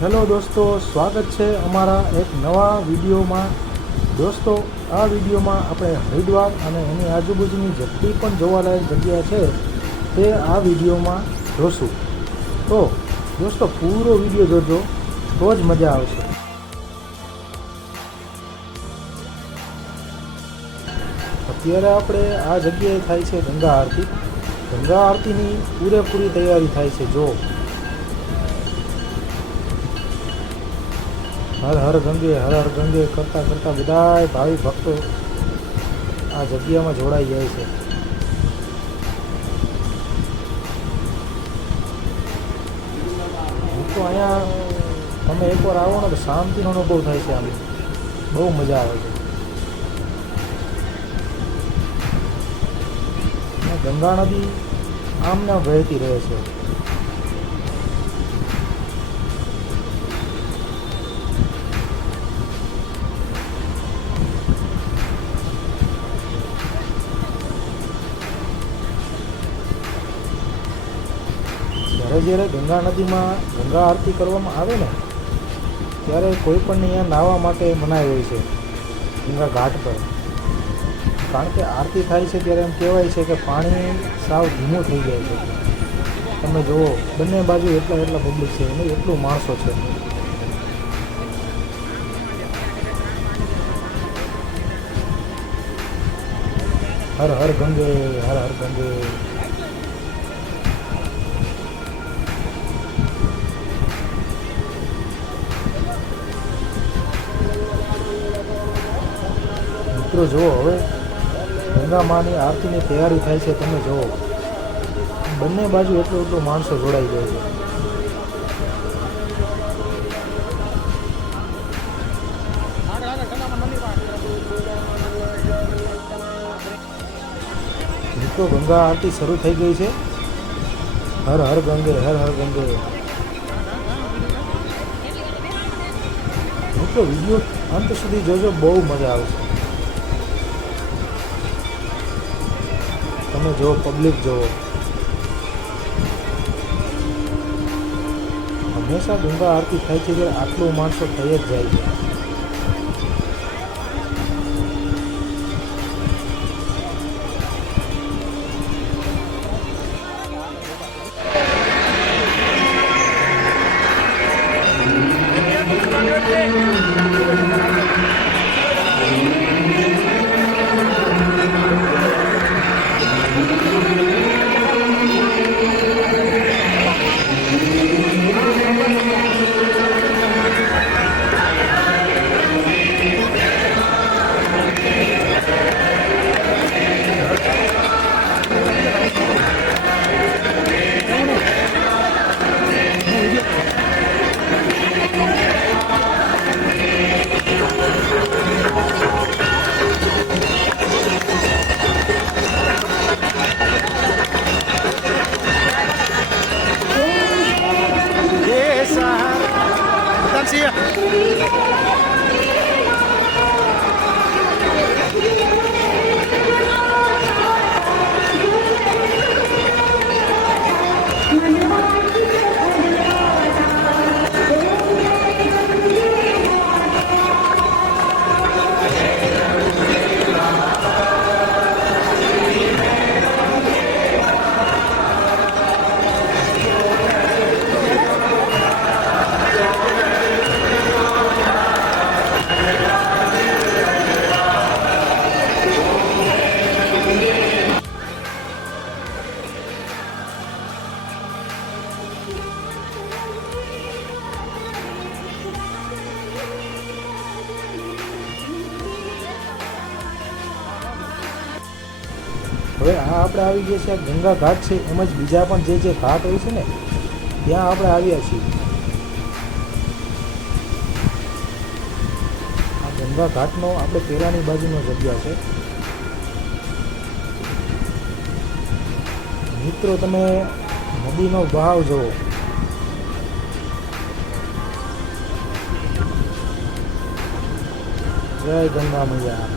Hello દોસ્તો, સ્વાગત છે અમારા એક નવા વિડીયોમાં। દોસ્તો, આ વિડીયોમાં આપણે હરિદ્વાર અને એની આજુબાજુની જેટલી પણ જોવાલાયક જગ્યા છે તે આ વિડીયોમાં જોશું। તો દોસ્તો, પૂરો વિડીયો જોજો તો જ મજા આવશે। અત્યારે આપણે આ જગ્યાએ થાય છે ગંગા આરતી। ગંગા આરતીની પૂરેપૂરી તૈયારી થાય છે। જો હર હર ગંગે હર હર ગંગે કરતાં કરતાં બધાય ભાવિ ભક્તો આ જગ્યામાં જોડાઈ જાય છે। તો અહીંયા તમે એકવાર આવો ને તો શાંતિનો અનુભવ થાય છે। આમ બહુ મજા આવે છે। ગંગા નદી આમને વહેતી રહે છે। જ્યારે ગંગા નદીમાં ગંગા આરતી કરવામાં આવે ને ત્યારે કોઈ પણ અહીંયા નાહવા માટે મનાઈ હોય છે ગંગા ઘાટ પર। કારણ કે આરતી થાય છે ત્યારે એમ કહેવાય છે કે પાણી સાવ ધીમું થઈ જાય છે। તમે જુઓ, બંને બાજુ એટલા પબ્લિક છે અને એટલું માણસો છે। હર હર ગંગે હર હર ગંગે। મિત્રો જુઓ, હવે ગંગા માની આરતીની તૈયારી થાય છે। તમે જુઓ, બંને બાજુ એટલું માણસો જોડાઈ જાય છે। મિત્રો, ગંગા આરતી શરૂ થઈ ગઈ છે। હર હર ગંગે હર હર ગંગે। મિત્રો, વિડીયો અંત સુધી જોજો, બહુ મજા આવશે। તમે જુઓ, પબ્લિક જુઓ, હંમેશા ગંગા આરતી થાય છે ત્યારે આટલું માણસો થઈ જ જાય છે। હવે આ આપણે આવી ગયા છે ગંગા ઘાટ છે। એમ જ બીજા પણ જે ઘાટ હોય છે ને ત્યાં આપણે આવ્યા છીએ। આ ગંગા ઘાટનો આપણે પેલાની બાજુનો જગ્યા છે। મિત્રો, તમે નદીનો બહાવ જુઓ, જય ગંગા મૈયા।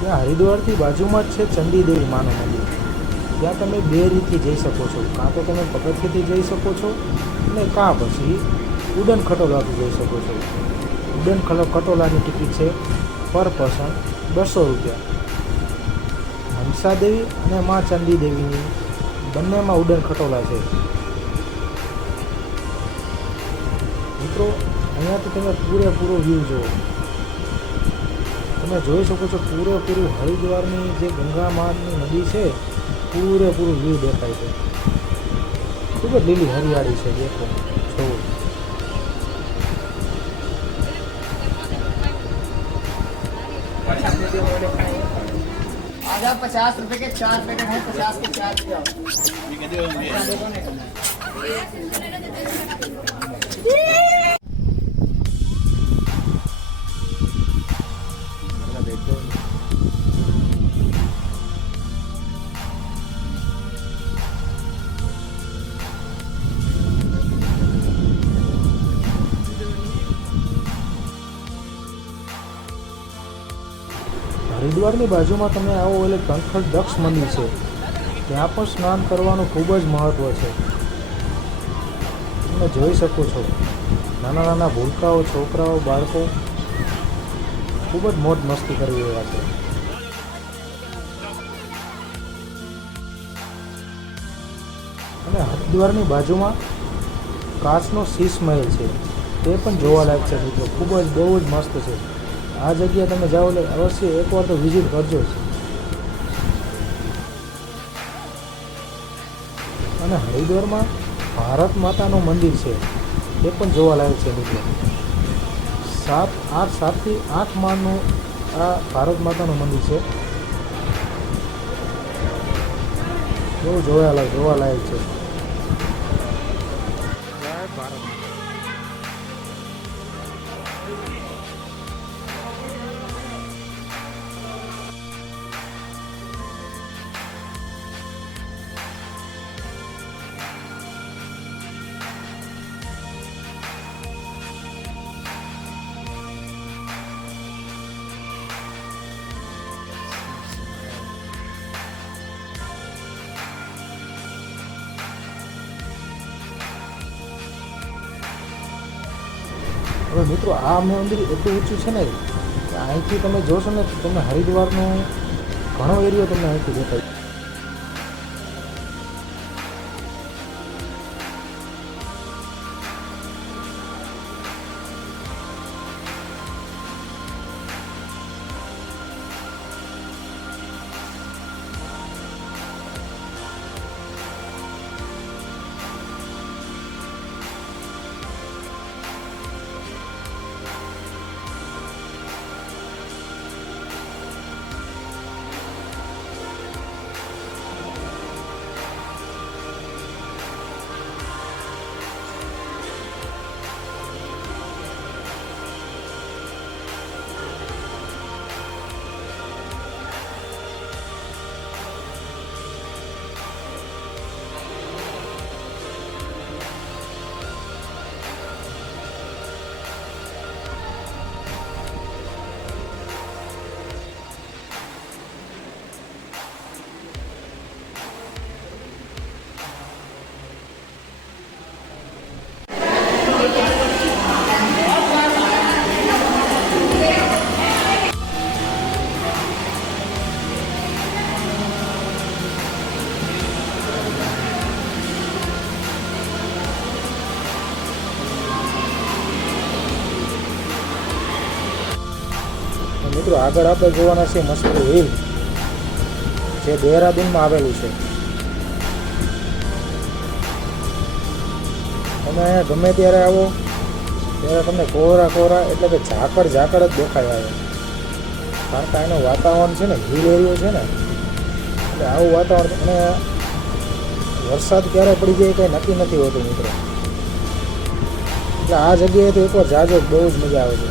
ત્યાં હરિદ્વારથી બાજુમાં જ છે ચંડીદેવી માનું મંદિર. ત્યાં તમે બે રીતથી જઈ શકો છો. કાં તો તમે પગથિયેથી જઈ શકો છો અને કાં પછી ઉડન ખટોલાથી જઈ શકો છો. ઉડન ખટોલાની ટિકિટ છે પર પર્સન 200 રૂપિયા. હંસાદેવી અને મા ચંડીદેવીની બંનેમાં ઉડન ખટોલા છે. મિત્રો અહીંયાથી તમે પૂરેપૂરો વ્યૂ જુઓ. તમે જોઈ શકો છો પૂરેપૂરું હરિદ્વારની જે ગંગા માની નદી છે પૂરેપૂરું વ્યૂ દેખાય છે. ખૂબ જ લીલી હરિયાળી છે. દેખો જોવો. आधा 50 रुपए के 4 पैकेट है, 50 के 4 रुपया। હરિદ્વારની બાજુમાં તમે આવો એટલે કણખર દક્ષ મંદિર છે. ત્યાં પણ સ્નાન કરવાનું ખૂબ જ મહત્ત્વ છે. તમે જોઈ શકો છો નાના નાના ભૂલકાઓ, છોકરાઓ, બાળકો ખૂબ જ મોજ મસ્તી કરી રહ્યા છે. અને હરિદ્વારની બાજુમાં કાચનો શીશ મહેલ છે. તે પણ જોવાલાયક છે મિત્રો. ખૂબ જ બહુ જ મસ્ત છે. આ જગ્યા તમે જાઓ એટલે અવશ્ય એકવાર તો વિઝિટ કરજો જ. અને હરિદ્વારમાં ભારત માતાનું મંદિર છે. તે પણ જોવાલાયક છે મિત્રો. 7થી 8 માળનું આ ભારત માતાનું મંદિર છે. બહુ જોવાલાયક છે. હવે મિત્રો આ મંદિર એટલું ઊંચું છે ને કે અહીંથી તમે જોશો ને તો તમને હરિદ્વારનો ઘણો એરિયો તમને અહીંથી દેખાય. મિત્રો આગળ આપણે જોવાના છે મસ્તી હિલ, જે દેહરાદૂનમાં આવેલું છે. તમે ગમે ત્યારે આવો ત્યારે તમને કોરા એટલે કે ઝાકળ જ દેખાય આવે. કારણ કે એનું વાતાવરણ છે ને હિલ એરિયો છે ને, એટલે આવું વાતાવરણ. અને વરસાદ ક્યારે પડી જાય કંઈ નક્કી નથી હોતું મિત્રો. એટલે આ જગ્યાએ તો એકવાર જાજો, બહુ જ મજા આવે છે.